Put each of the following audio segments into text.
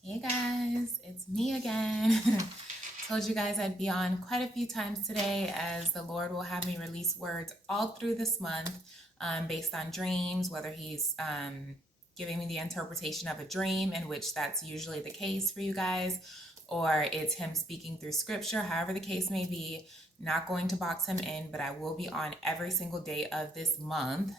Hey guys, it's me again. Told you guys I'd be on quite a few times today as the Lord will have me release words all through this month based on dreams, whether He's giving me the interpretation of a dream, in which that's usually the case for you guys, or it's Him speaking through scripture, however the case may be. Not going to box Him in, but I will be on every single day of this month.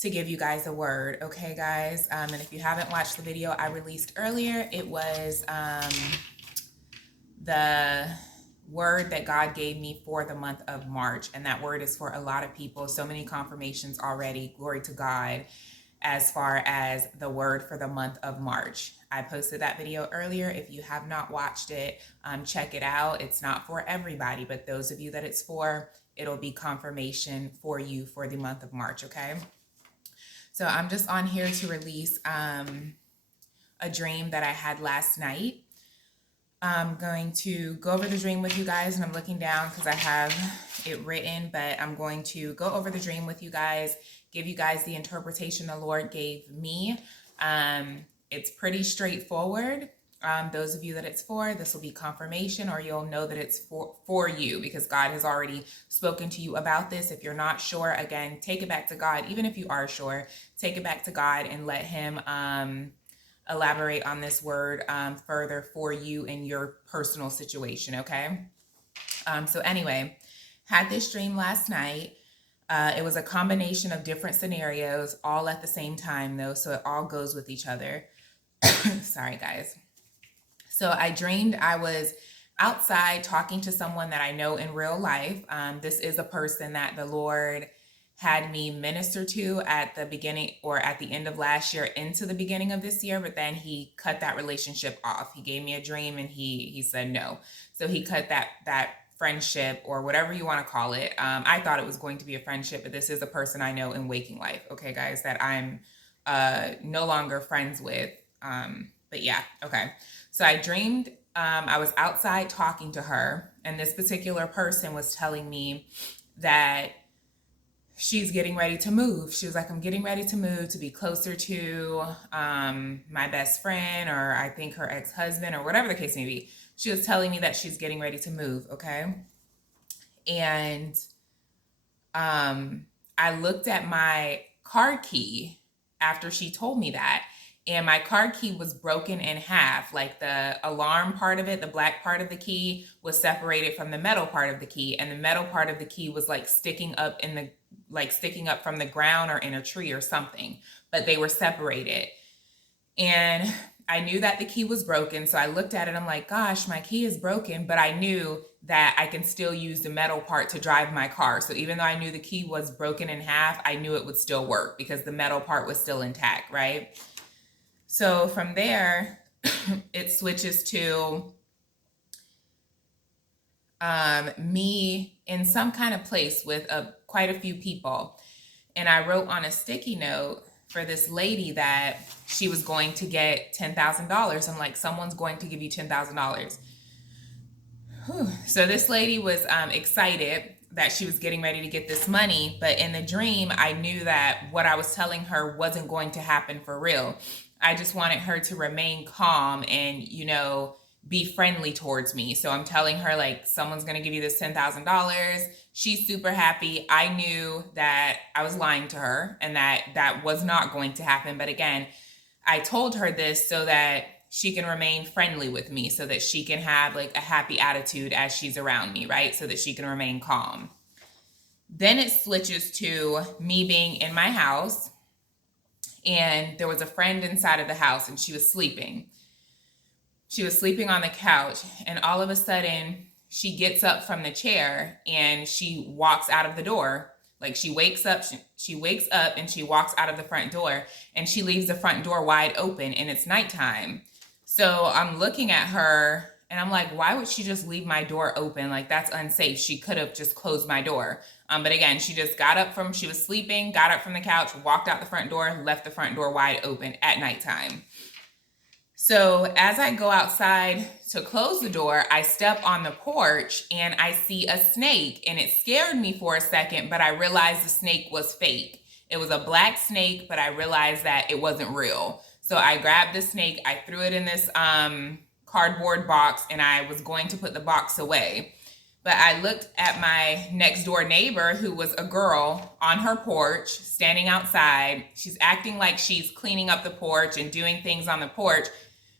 To give you guys a word, okay, guys? And if you haven't watched the video I released earlier, it was the word that God gave me for the month of March. And that word is for a lot of people. So many confirmations already. Glory to God. As far as the word for the month of March, I posted that video earlier. If you have not watched it, check it out. It's not for everybody, but those of you that it's for, it'll be confirmation for you for the month of March, okay? So I'm just on here to release a dream that I had last night. I'm going to go over the dream with you guys, and I'm looking down because I have it written, but I'm going to go over the dream with you guys, give you guys the interpretation the Lord gave me. It's pretty straightforward. Those of you that it's for, this will be confirmation, or you'll know that it's for you because God has already spoken to you about this. If you're not sure, again, take it back to God. Even if you are sure, take it back to God and let Him elaborate on this word further for you in your personal situation, okay? So anyway, had this dream last night. It was a combination of different scenarios, all at the same time though, so it all goes with each other. Sorry, guys. So I dreamed I was outside talking to someone that I know in real life. This is a person that the Lord had me minister to at the beginning or at the end of last year into the beginning of this year, but then He cut that relationship off. He gave me a dream and he said no. So He cut that friendship, or whatever you want to call it. I thought it was going to be a friendship, but this is a person I know in waking life, okay, guys, that I'm no longer friends with. But yeah, okay. So I dreamed I was outside talking to her, and this particular person was telling me that she's getting ready to move. She was like, I'm getting ready to move to be closer to my best friend, or I think her ex-husband, or whatever the case may be. She was telling me that she's getting ready to move, okay? And I looked at my car key after she told me that, and my car key was broken in half. Like the alarm part of it, the black part of the key was separated from the metal part of the key, and the metal part of the key was like sticking up from the ground or in a tree or something, but they were separated. And I knew that the key was broken, so I looked at it. I'm like, gosh, my key is broken, but I knew that I can still use the metal part to drive my car. So even though I knew the key was broken in half, I knew it would still work because the metal part was still intact, right? So from there, it switches to me in some kind of place with quite a few people. And I wrote on a sticky note for this lady that she was going to get $10,000. I'm like, someone's going to give you $10,000. So this lady was excited that she was getting ready to get this money. But in the dream, I knew that what I was telling her wasn't going to happen for real. I just wanted her to remain calm and, be friendly towards me. So I'm telling her, like, someone's going to give you this $10,000. She's super happy. I knew that I was lying to her and that was not going to happen. But again, I told her this so that she can remain friendly with me, so that she can have like a happy attitude as she's around me, right? So that she can remain calm. Then it switches to me being in my house, and there was a friend inside of the house, and she was sleeping. She was sleeping on the couch, and all of a sudden she gets up from the chair and she walks out of the door. Like she wakes up and she walks out of the front door, and she leaves the front door wide open, and it's nighttime. So I'm looking at her and I'm like, why would she just leave my door open? Like, that's unsafe. She could have just closed my door. But again, she just she was sleeping, got up from the couch, walked out the front door, left the front door wide open at nighttime. So as I go outside to close the door, I step on the porch and I see a snake, and it scared me for a second, but I realized the snake was fake. It was a black snake, but I realized that it wasn't real. So I grabbed the snake, I threw it in this cardboard box, and I was going to put the box away. But I looked at my next door neighbor, who was a girl on her porch, standing outside. She's acting like she's cleaning up the porch and doing things on the porch.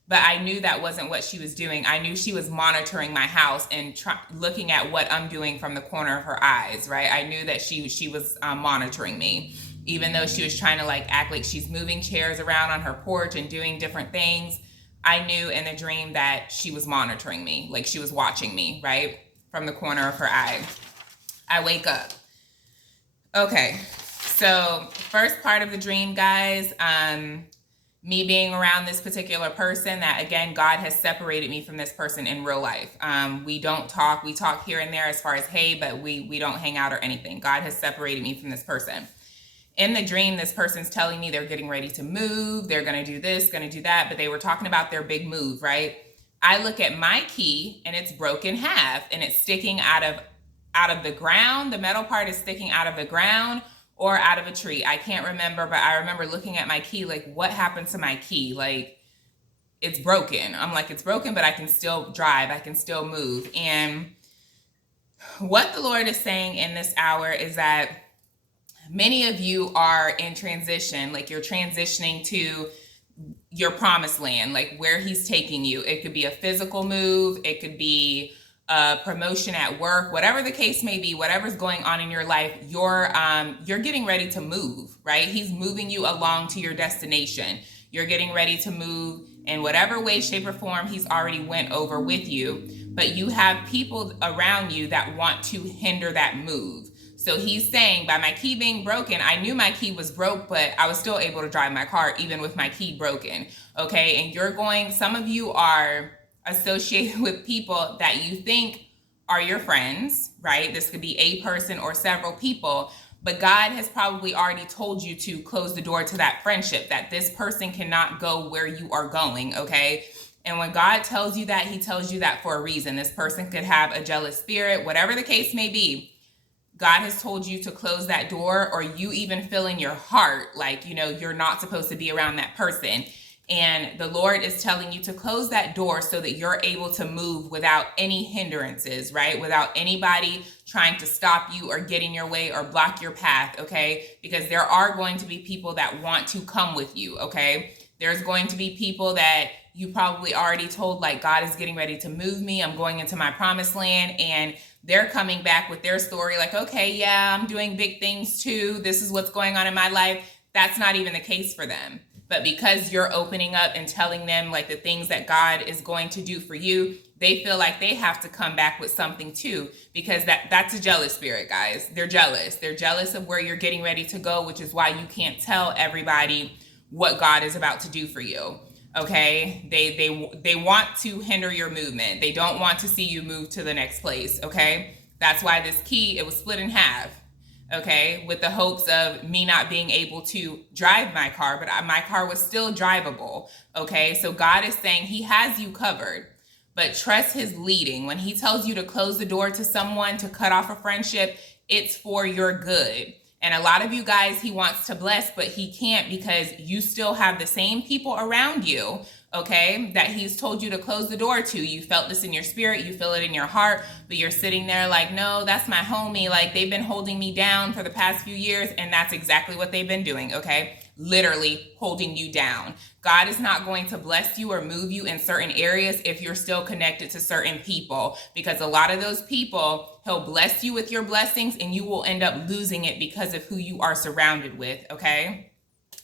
But I knew that wasn't what she was doing. I knew she was monitoring my house and looking at what I'm doing from the corner of her eyes, right? I knew that she was monitoring me, even though she was trying to like act like she's moving chairs around on her porch and doing different things. I knew in the dream that she was monitoring me, like she was watching me, right? From the corner of her eye. I wake up. Okay, so first part of the dream, guys, me being around this particular person that, again, God has separated me from this person in real life. We don't talk. We talk here and there as far as, hey, but we don't hang out or anything. God has separated me from this person. In the dream, this person's telling me they're getting ready to move. They're going to do this, going to do that. But they were talking about their big move, right? I look at my key and it's broken half and it's sticking out of the ground. The metal part is sticking out of the ground or out of a tree. I can't remember, but I remember looking at my key, like, what happened to my key? Like, it's broken. I'm like, it's broken, but I can still drive. I can still move. And what the Lord is saying in this hour is that many of you are in transition, like you're transitioning to your promised land, like where he's taking you. It could be a physical move. It could be a promotion at work, whatever the case may be, whatever's going on in your life, you're getting ready to move, right? He's moving you along to your destination. You're getting ready to move in whatever way, shape, or form he's already went over with you. But you have people around you that want to hinder that move. So he's saying, by my key being broken, I knew my key was broke, but I was still able to drive my car even with my key broken. Okay, and some of you are associated with people that you think are your friends, right? This could be a person or several people, but God has probably already told you to close the door to that friendship, that this person cannot go where you are going, okay? And when God tells you that, he tells you that for a reason. This person could have a jealous spirit, whatever the case may be. God has told you to close that door, or you even feel in your heart like, you're not supposed to be around that person. And the Lord is telling you to close that door so that you're able to move without any hindrances, right? Without anybody trying to stop you or get in your way or block your path, okay? Because there are going to be people that want to come with you, okay? There's going to be people that you probably already told, like, God is getting ready to move me. I'm going into my promised land. And they're coming back with their story like, okay, yeah, I'm doing big things too. This is what's going on in my life. That's not even the case for them. But because you're opening up and telling them like the things that God is going to do for you, they feel like they have to come back with something too, because that's a jealous spirit, guys. They're jealous. They're jealous of where you're getting ready to go, which is why you can't tell everybody what God is about to do for you. Okay, they want to hinder your movement. They don't want to see you move to the next place. Okay, that's why this key, it was split in half. Okay, with the hopes of me not being able to drive my car, but my car was still drivable. Okay, so God is saying he has you covered, but trust his leading. When he tells you to close the door to someone, to cut off a friendship, it's for your good. And a lot of you guys, he wants to bless, but he can't, because you still have the same people around you, okay, that he's told you to close the door to. You felt this in your spirit, you feel it in your heart, but you're sitting there like, no, that's my homie. Like, they've been holding me down for the past few years, and that's exactly what they've been doing, okay? Literally holding you down. God is not going to bless you or move you in certain areas if you're still connected to certain people, because a lot of those people, he'll bless you with your blessings and you will end up losing it because of who you are surrounded with, okay?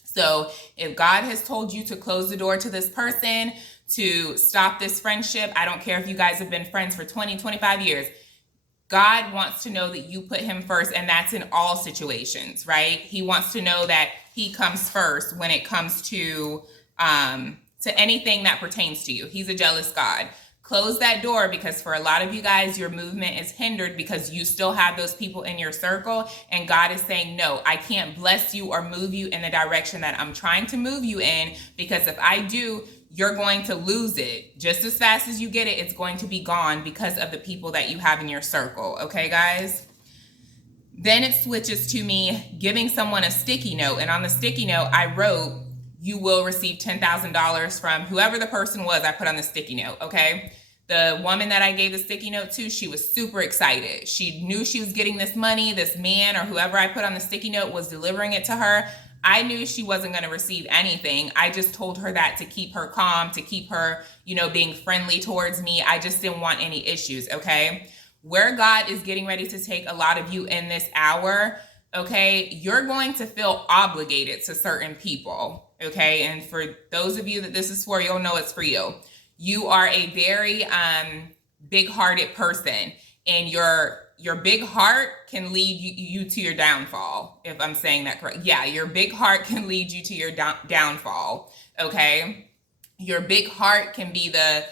So if God has told you to close the door to this person, to stop this friendship, I don't care if you guys have been friends for 20, 25 years, God wants to know that you put him first, and that's in all situations, right? He wants to know that he comes first when it comes to anything that pertains to you. He's a jealous God. Close that door, because for a lot of you guys, your movement is hindered because you still have those people in your circle, and God is saying, no, I can't bless you or move you in the direction that I'm trying to move you in, because if I do, you're going to lose it. Just as fast as you get it, it's going to be gone because of the people that you have in your circle. Okay, guys? Then it switches to me giving someone a sticky note. And on the sticky note, I wrote, you will receive $10,000 from whoever the person was I put on the sticky note, okay? The woman that I gave the sticky note to, she was super excited. She knew she was getting this money. This man or whoever I put on the sticky note was delivering it to her. I knew she wasn't going to receive anything. I just told her that to keep her calm, to keep her, being friendly towards me. I just didn't want any issues, okay? Where God is getting ready to take a lot of you in this hour, okay, you're going to feel obligated to certain people, okay? And for those of you that this is for, you'll know it's for you. You are a very big-hearted person, and your big heart can lead you to your downfall, if I'm saying that correct. Yeah, your big heart can lead you to your downfall, okay? Your big heart can be the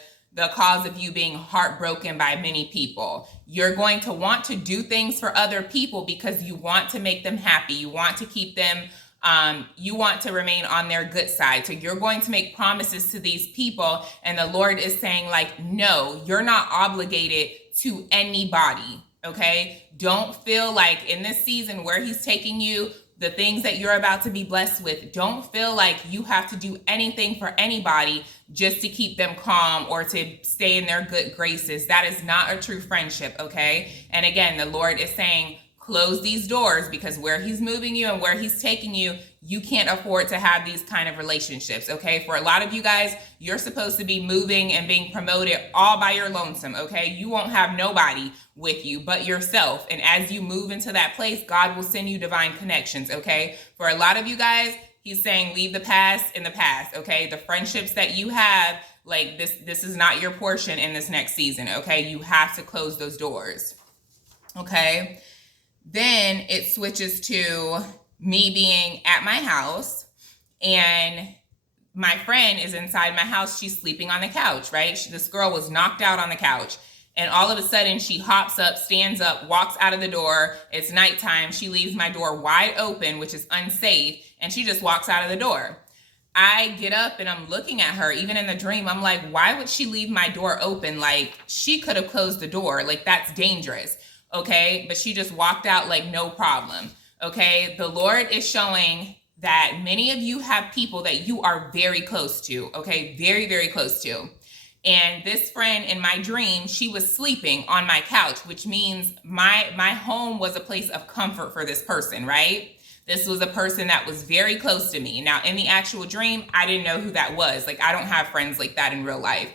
cause of you being heartbroken by many people. You're going to want to do things for other people because you want to make them happy. You want to keep them, you want to remain on their good side. So you're going to make promises to these people, and the Lord is saying, like, no, you're not obligated to anybody, okay? Don't feel like in this season where he's taking you, the things that you're about to be blessed with, don't feel like you have to do anything for anybody just to keep them calm or to stay in their good graces. That is not a true friendship, okay? And again, the Lord is saying, close these doors, because where he's moving you and where he's taking you, you can't afford to have these kind of relationships, okay? For a lot of you guys, you're supposed to be moving and being promoted all by your lonesome, okay? You won't have nobody with you but yourself. And as you move into that place, God will send you divine connections, okay? For a lot of you guys, he's saying leave the past in the past, okay? The friendships that you have, like this is not your portion in this next season, okay? You have to close those doors, okay? Then it switches to me being at my house, and my friend is inside my house. She's sleeping on the couch, right? This girl was knocked out on the couch, and all of a sudden she hops up, stands up, walks out of the door. It's nighttime. She leaves my door wide open, which is unsafe, and she just walks out of the door. I get up and I'm looking at her. Even in the dream, I'm like, why would she leave my door open? Like, she could have closed the door. Like, that's dangerous. Okay, but she just walked out like no problem. Okay, the Lord is showing that many of you have people that you are very close to. Okay, very, very close to. And this friend in my dream, she was sleeping on my couch, which means my home was a place of comfort for this person, right? This was a person that was very close to me. Now, in the actual dream, I didn't know who that was. Like, I don't have friends like that in real life.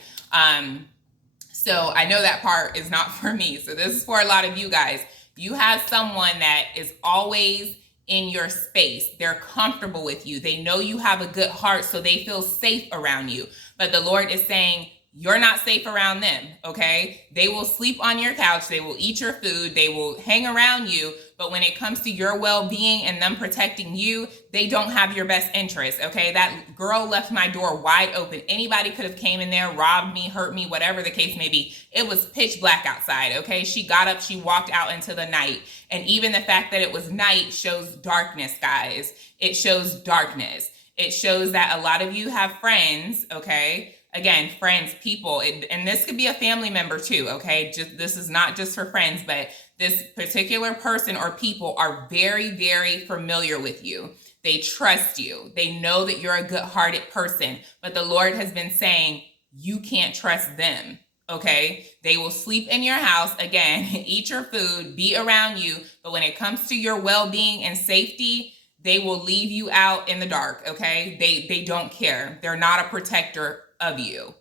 So I know that part is not for me. So this is for a lot of you guys. You have someone that is always in your space. They're comfortable with you. They know you have a good heart, so they feel safe around you. But the Lord is saying, you're not safe around them, okay? They will sleep on your couch. They will eat your food. They will hang around you. But when it comes to your well-being and them protecting you, they don't have your best interest, okay? That girl left my door wide open. Anybody could have came in there, robbed me, hurt me, whatever the case may be. It was pitch black outside, okay? She got up, she walked out into the night. And even the fact that it was night shows darkness, guys. It shows darkness. It shows that a lot of you have friends, okay? Again, friends, people, and this could be a family member too, okay? This is not just for friends, but this particular person or people are very, very familiar with you. They trust you. They know that you're a good-hearted person, but the Lord has been saying, you can't trust them, okay? They will sleep in your house, again, eat your food, be around you, but when it comes to your well-being and safety, they will leave you out in the dark, okay? They don't care. They're not a protector of you.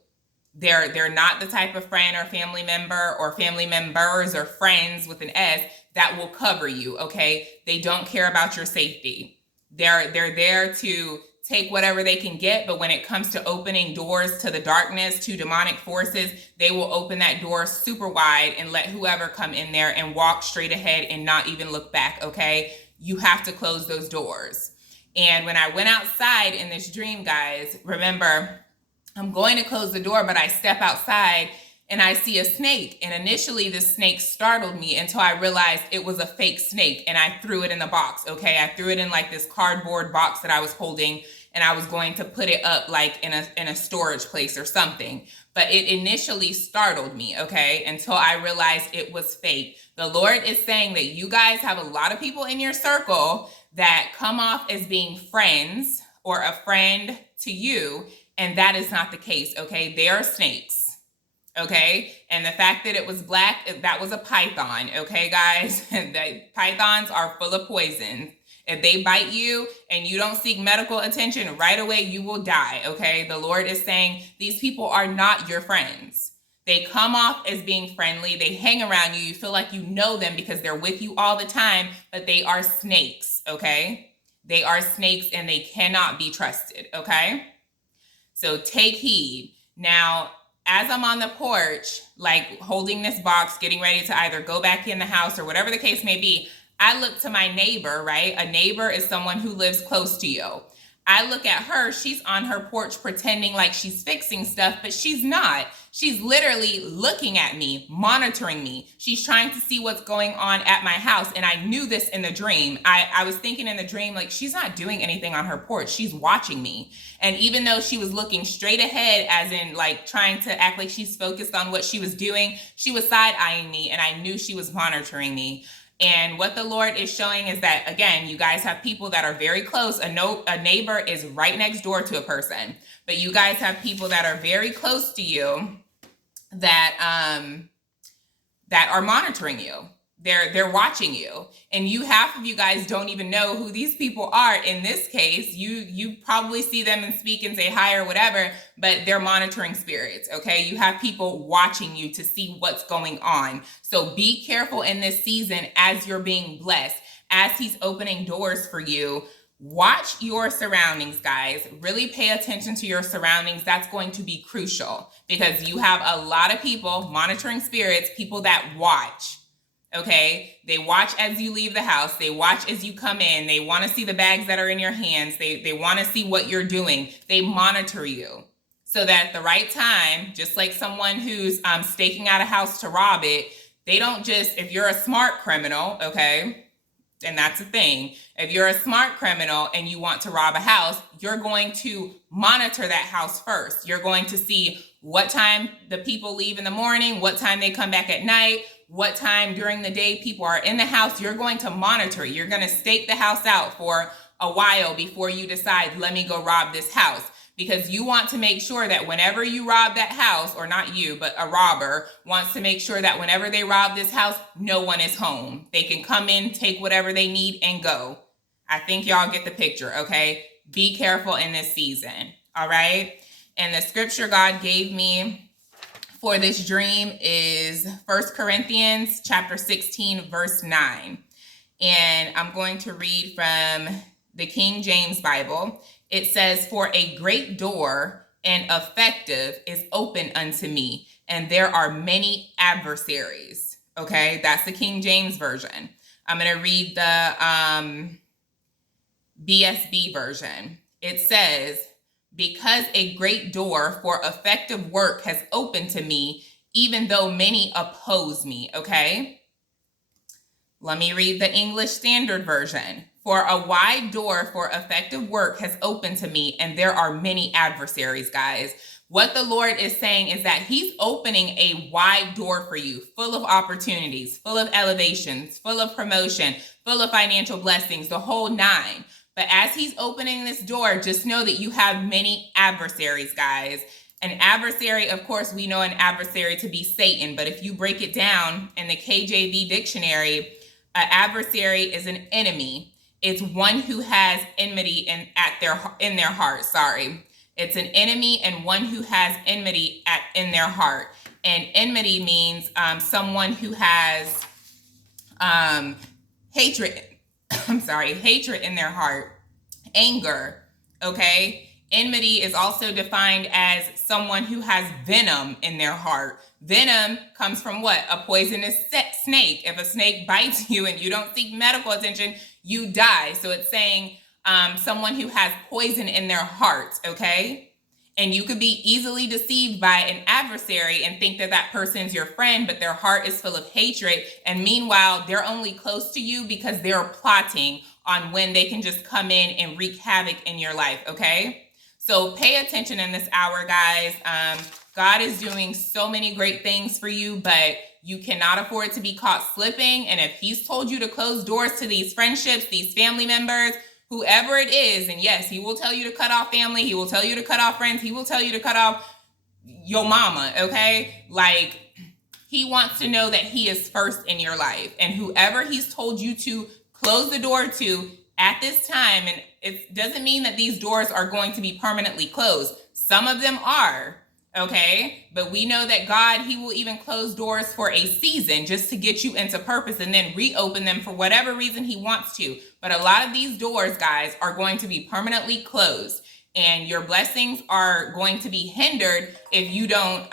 They're not the type of friend or family member or family members or friends with an S that will cover you, okay? They don't care about your safety. They're there to take whatever they can get, but when it comes to opening doors to the darkness, to demonic forces, they will open that door super wide and let whoever come in there and walk straight ahead and not even look back, okay? You have to close those doors. And when I went outside in this dream, guys, remember, I'm going to close the door, but I step outside and I see a snake. And initially this snake startled me until I realized it was a fake snake, and I threw it in the box, okay? I threw it in like this cardboard box that I was holding, and I was going to put it up like in a storage place or something. But it initially startled me, okay? Until I realized it was fake. The Lord is saying that you guys have a lot of people in your circle that come off as being friends, or a friend to you, and that is not the case, okay? They are snakes, okay? And the fact that it was black, that was a python, okay, guys? The pythons are full of poison. If they bite you and you don't seek medical attention right away, you will die, okay? The Lord is saying these people are not your friends. They come off as being friendly. They hang around you. You feel like you know them because they're with you all the time, but they are snakes, okay? They are snakes and they cannot be trusted, okay? So take heed. Now, as I'm on the porch, like holding this box, getting ready to either go back in the house or whatever the case may be, I look to my neighbor, right? A neighbor is someone who lives close to you. I look at her, she's on her porch pretending like she's fixing stuff, but she's not. She's literally looking at me, monitoring me. She's trying to see what's going on at my house. And I knew this in the dream. I was thinking in the dream, like, she's not doing anything on her porch. She's watching me. And even though she was looking straight ahead, as in like trying to act like she's focused on what she was doing, she was side-eyeing me, and I knew she was monitoring me. And what the Lord is showing is that, again, you guys have people that are very close. A neighbor is right next door to a person, but you guys have people that are very close to you that that are monitoring you. They're watching you, and half of you guys don't even know who these people are. In this case, you probably see them and speak and say hi or whatever, but they're monitoring spirits, okay? You have people watching you to see what's going on. So be careful in this season as you're being blessed, as he's opening doors for you. Watch your surroundings, guys. Really pay attention to your surroundings. That's going to be crucial because you have a lot of people monitoring spirits, people that watch. Okay, they watch as you leave the house. They watch as you come in. They want to see the bags that are in your hands. They want to see what you're doing. They monitor you so that at the right time, just like someone who's staking out a house to rob it, they don't just, if you're a smart criminal, okay, and that's a thing. If you're a smart criminal and you want to rob a house, you're going to monitor that house first. You're going to see what time the people leave in the morning, what time they come back at night, what time during the day people are in the house. You're going to monitor. You're going to stake the house out for a while before you decide, let me go rob this house. Because you want to make sure that whenever you rob that house, or not you, but a robber wants to make sure that whenever they rob this house, no one is home. They can come in, take whatever they need, and go. I think y'all get the picture, okay? Be careful in this season, all right? And the scripture God gave me for this dream is 1 Corinthians chapter 16, verse 9. And I'm going to read from the King James Bible. It says, "For a great door and effective is open unto me, and there are many adversaries." Okay, that's the King James Version. I'm going to read the BSB version. It says, "Because a great door for effective work has opened to me, even though many oppose me." Okay? Let me read the English Standard Version. "For a wide door for effective work has opened to me, and there are many adversaries," guys. What the Lord is saying is that he's opening a wide door for you, full of opportunities, full of elevations, full of promotion, full of financial blessings, the whole nine. But as he's opening this door, just know that you have many adversaries, guys. An adversary, of course, we know an adversary to be Satan. But if you break it down in the KJV dictionary, an adversary is an enemy. It's one who has enmity in their heart. Sorry. It's an enemy and one who has enmity in their heart. And enmity means someone who has hatred. Hatred in their heart, anger, okay? Enmity is also defined as someone who has venom in their heart. Venom comes from what? A poisonous snake. If a snake bites you and you don't seek medical attention, you die. So it's saying someone who has poison in their heart, okay? And you could be easily deceived by an adversary and think that that person's your friend, but their heart is full of hatred. And meanwhile, they're only close to you because they're plotting on when they can just come in and wreak havoc in your life, okay? So pay attention in this hour, guys. God is doing so many great things for you, but you cannot afford to be caught slipping. And if he's told you to close doors to these friendships, these family members, whoever it is. And yes, he will tell you to cut off family. He will tell you to cut off friends. He will tell you to cut off your mama, okay? Like, he wants to know that he is first in your life. And whoever he's told you to close the door to at this time, and it doesn't mean that these doors are going to be permanently closed. Some of them are, okay? But we know that God, he will even close doors for a season just to get you into purpose and then reopen them for whatever reason he wants to. But a lot of these doors, guys, are going to be permanently closed. And your blessings are going to be hindered if you don't,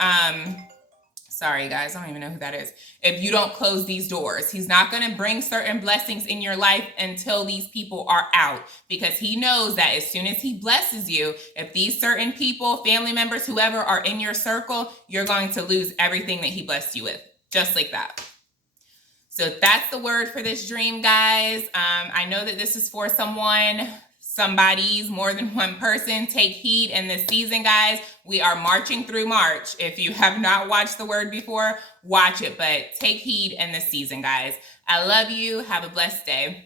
sorry guys, I don't even know who that is. If you don't close these doors, he's not going to bring certain blessings in your life until these people are out, because he knows that as soon as he blesses you, if these certain people, family members, whoever are in your circle, you're going to lose everything that he blessed you with, just like that. So that's the word for this dream, guys. I know that this is for somebody's, more than one person. Take heed in this season, guys. We are marching through March. If you have not watched the word before, watch it, but take heed in this season, guys. I love you. Have a blessed day.